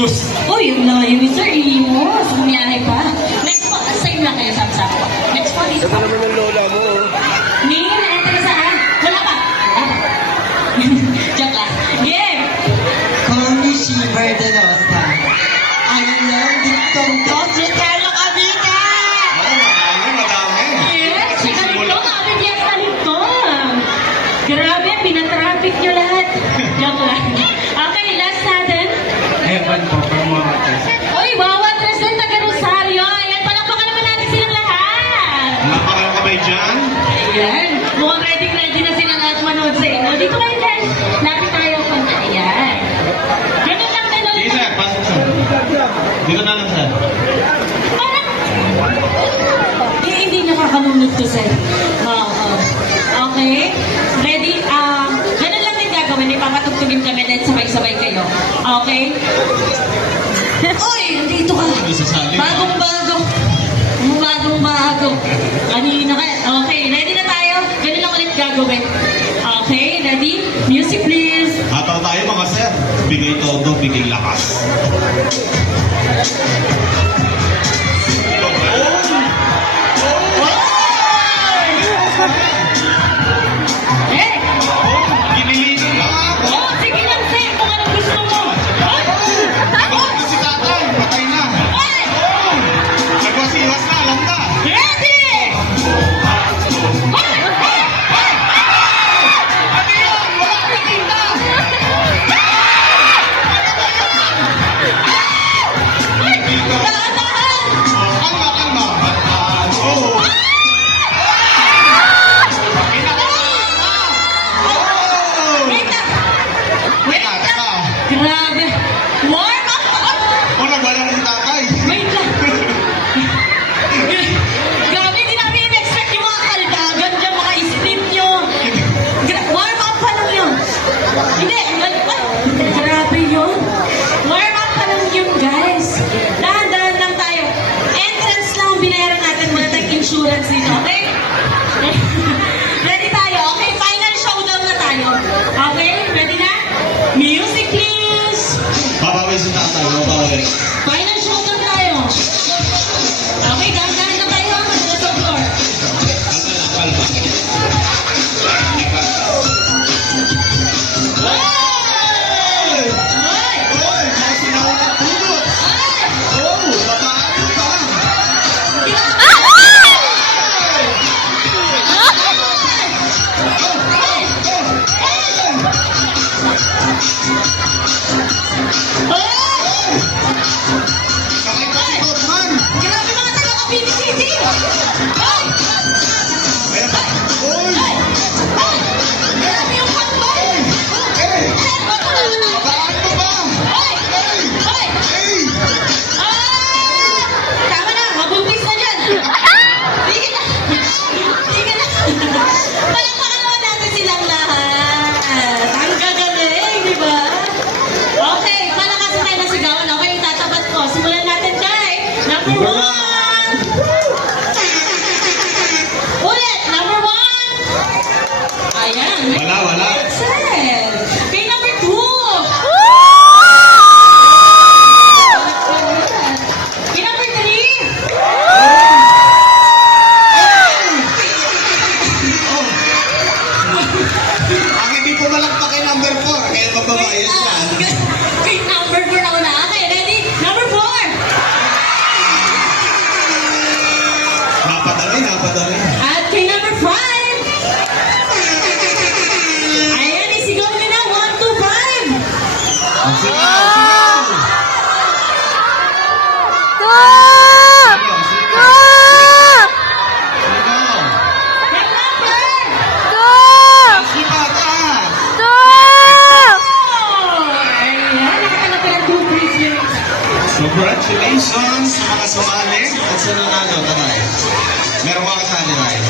Imus. Uy, yung layo ni Sir Imos. Bumiyahe pa. Next po, sa'yo lang kayo sabi ko. Next po, dito Ito po. naman ang lola mo. Ning, eto na saan? Wala pa. Wala pa. Joke lang. Game! Call me Shiver de Rosa. I love Dictong Dos Ricardo Cavite! Madami. Yes, si Kalintong, kami niya sa Kalintong. Grabe, pinatraffic niyo lahat. Joke lang. Okay, last natin. Evan po, from mga test. Uy, Wawa Tresden, taga Rosario. Ayan, palakpakan naman natin silang lahat. Napakang kamay dyan. Ayan, mukhang ready na sila lahat manood sa inyo. Dito kayo guys, lapit tayo konti. Ayan. Ganun lang tayo Sige ulit. sir, pasok sir. Dito na lang sir. Parang, hindi nakakalunod to sir. Oo. Okay, ready? Ganun lang din gagawin. Ipapatugtugin kami then sabay-sabay kayo. Okay? Uy, nandito ka. Isasali. Bagong-bago. Bagong-bago. Kanina ka. Okay, ready na tayo? Ganun lang ulit gagawin. Okay, ready? Music please. Hataw tayo mga sir. Bigay todo, bigay lakas. Eh! Ginilitin lang ako. Oh, sige lang, sir. Kung anong gusto mo. Oh! Ako, si tatay, patay na. Ay! Nagwasiwas na, alam na. Ready! Hoy! Hoy! Hoy! Ano yun? Wala nakita. Dahan-dahan! Kalma, kalma. Oh. Wait lang! Wait Teka, lang! teka. Grabe! Warm up! Oh, nagwala na si tatay. Wait lang! Grabe, hindi namin in-expect yung mga kaldagan dyan, mga isnip nyo. Warm up pa lang yun. Hindi, grabe yun. Warm up pa lang yun, guys. Dahan-dahan lang tayo. Entrance lang ang binayaran natin. Wala tayong insurance dito, okay? Ready tayo, okay? Final showdown na tayo. Okay? Ready na? Music, please! Babawi si tatay, babawi. Final showdown tayo. Okay, dahan-dahan na tayo. Madalas sa floor. Kalma, Hoy! Hoy! Hoy, may sinaunang pulot. Oh, papaano pa? Sakay ka si Totman. Grabe mga taga-PBCD! Hoy! Hoy! Hoy! Grabe yung patbay! Eh! Papaano pa? Hoy! Hoy! Eh! Ah! Tama na! Mabubis na dyan! Tigil na! Tigil na! Palakpakan naman natin silang lahat! Ang gagaling, di ba? Okay, palakasin tayo ng sigawan. Okay, tatapat ko. Simulan natin kay number 1! Ulit! Number 1! Ayan! Wala, wala. Excellent! Kay number 2! Kay number 3! Ang hindi po malakpak kay number 4, kaya mababayad yan. Kay number 4 na una. Okay, ready? Number 4! Napadali, napadali. At kay number 5! Ayan, isigaw nyo na. 1, 2, 5! Ang sigaw, sigaw. Sigaw. Kay number! Taas niyo pa, taas. Ayan, nakatanggap ka ng 2 bracelets. Congratulations sa mga sumali at sa nanalo, tatay. Meron ka kasali tayo.